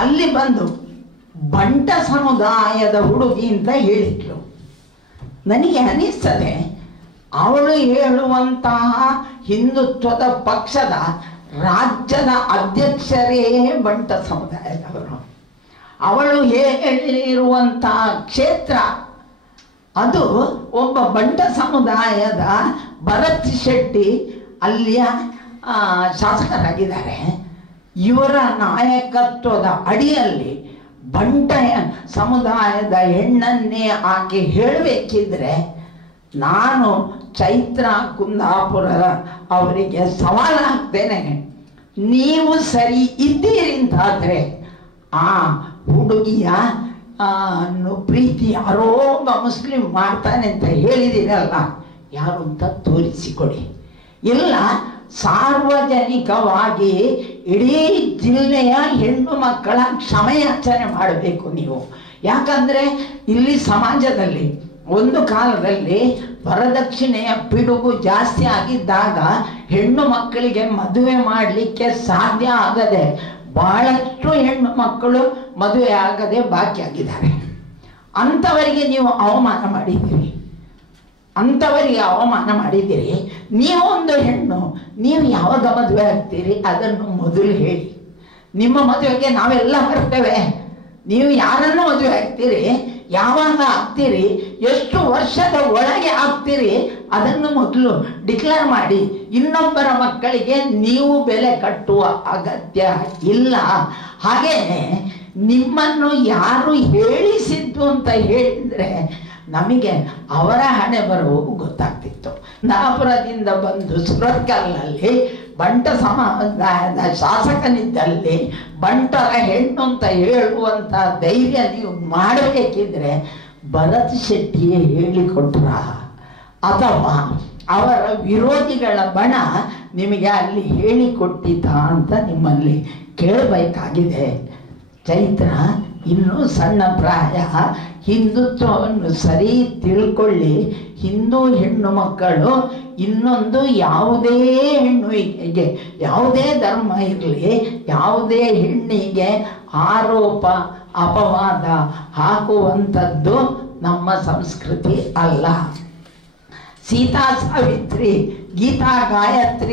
ಅಲ್ಲಿ ಬಂದು ಬಂಟ ಸಮುದಾಯದ ಹುಡುಗಿ ಅಂತ ಹೇಳಿದ್ಲು. ನನಗೆ ಅನಿಸ್ತದೆ ಅವಳು ಹೇಳುವಂತಹ ಹಿಂದುತ್ವದ ಪಕ್ಷದ ರಾಜ್ಯದ ಅಧ್ಯಕ್ಷರೇ ಬಂಟ ಸಮುದಾಯದವರು. ಅವಳು ಹೇಳಿರುವಂತಹ ಕ್ಷೇತ್ರ ಅದು ಒಬ್ಬ ಬಂಟ ಸಮುದಾಯದ ಭರತ್ ಶೆಟ್ಟಿ ಅಲ್ಲಿಯ ಶಾಸಕರಾಗಿದ್ದಾರೆ. ಇವರ ನಾಯಕತ್ವದ ಅಡಿಯಲ್ಲಿ ಬಂಟ ಸಮುದಾಯದ ಹೆಣ್ಣನ್ನೇ ಆಕೆ ಹೇಳಬೇಕಿದ್ರೆ ನಾನು ಚೈತ್ರ ಕುಂದಾಪುರ ಅವರಿಗೆ ಸವಾಲು ಹಾಕ್ತೇನೆ. ನೀವು ಸರಿ ಇದ್ದೀರಿ ಅಂತಾದರೆ ಆ ಹುಡುಗಿಯ ಪ್ರೀತಿ ಯಾರೋ ಒಬ್ಬ ಮುಸ್ಲಿಂ ಮಾಡ್ತಾನೆ ಅಂತ ಹೇಳಿದಿರಲ್ಲ, ಯಾರು ಅಂತ ತೋರಿಸಿಕೊಡಿ. ಇಲ್ಲ ಸಾರ್ವಜನಿಕವಾಗಿ ಇಡೀ ಜಿಲ್ಲೆಯ ಹೆಣ್ಣು ಮಕ್ಕಳ ಕ್ಷಮೆಯಾಚನೆ ಮಾಡಬೇಕು ನೀವು. ಯಾಕಂದರೆ ಇಲ್ಲಿ ಸಮಾಜದಲ್ಲಿ ಒಂದು ಕಾಲದಲ್ಲಿ ವರದಕ್ಷಿಣೆಯ ಪಿಡುಗು ಜಾಸ್ತಿ ಆಗಿದ್ದಾಗ ಹೆಣ್ಣು ಮಕ್ಕಳಿಗೆ ಮದುವೆ ಮಾಡಲಿಕ್ಕೆ ಸಾಧ್ಯ ಆಗದೆ ಬಹಳಷ್ಟು ಹೆಣ್ಣು ಮಕ್ಕಳು ಮದುವೆ ಆಗದೆ ಬಾಕಿ ಆಗಿದ್ದಾರೆ. ಅಂಥವರಿಗೆ ನೀವು ಅವಮಾನ ಮಾಡಿದ್ದೀರಿ, ಅಂಥವರಿಗೆ ಅವಮಾನ ಮಾಡಿದ್ದೀರಿ. ನೀವೊಂದು ಹೆಣ್ಣು, ನೀವು ಯಾವಾಗ ಮದುವೆ ಆಗ್ತೀರಿ ಅದನ್ನು ಮೊದಲು ಹೇಳಿ. ನಿಮ್ಮ ಮದುವೆಗೆ ನಾವೆಲ್ಲ ಬರ್ತೇವೆ. ನೀವು ಯಾರನ್ನು ಮದುವೆ ಆಗ್ತೀರಿ, ಯಾವಾಗ ಆಗ್ತೀರಿ, ಎಷ್ಟು ವರ್ಷದ ಒಳಗೆ ಆಗ್ತೀರಿ ಅದನ್ನು ಮೊದಲು ಡಿಕ್ಲೇರ್ ಮಾಡಿ. ಇನ್ನೊಬ್ಬರ ಮಕ್ಕಳಿಗೆ ನೀವು ಬೆಲೆ ಕಟ್ಟುವ ಅಗತ್ಯ ಇಲ್ಲ. ಹಾಗೇನೆ ನಿಮ್ಮನ್ನು ಯಾರು ಹೇಳಿಸಿದ್ದು ಅಂತ ಹೇಳಿದರೆ ನಮಗೆ ಅವರ ಹಣೆ ಬರುವುದು ಗೊತ್ತಾಗ್ತಿತ್ತು. ನಾಪುರದಿಂದ ಬಂದು ಸುರತ್ಕಲ್ನಲ್ಲಿ ಬಂಟ ಸಮುದಾಯದ ಶಾಸಕನಿದ್ದಲ್ಲಿ ಬಂಟರ ಹೆಣ್ಣು ಅಂತ ಹೇಳುವಂಥ ಧೈರ್ಯ ನೀವು ಮಾಡಬೇಕಿದ್ರೆ ಭರತ್ ಶೆಟ್ಟಿಯೇ ಹೇಳಿಕೊಟ್ರ ಅಥವಾ ಅವರ ವಿರೋಧಿಗಳ ಬಣ ನಿಮಗೆ ಅಲ್ಲಿ ಹೇಳಿಕೊಟ್ಟಿದ್ದ ಅಂತ ನಿಮ್ಮಲ್ಲಿ ಕೇಳಬೇಕಾಗಿದೆ. ಚೈತ್ರ ಇನ್ನೂ ಸಣ್ಣ ಪ್ರಾಯ, ಹಿಂದುತ್ವವನ್ನು ಸರಿ ತಿಳ್ಕೊಳ್ಳಿ. ಹಿಂದೂ ಹೆಣ್ಣು ಮಕ್ಕಳು ಇನ್ನೊಂದು ಯಾವುದೇ ಹೆಣ್ಣಿಗೆ, ಯಾವುದೇ ಧರ್ಮ ಇರಲಿ, ಯಾವುದೇ ಹೆಣ್ಣಿಗೆ ಆರೋಪ ಅಪವಾದ ಹಾಕುವಂಥದ್ದು ನಮ್ಮ ಸಂಸ್ಕೃತಿ ಅಲ್ಲ. ಸೀತಾ ಸಾವಿತ್ರಿ, ಗೀತಾ ಗಾಯತ್ರಿ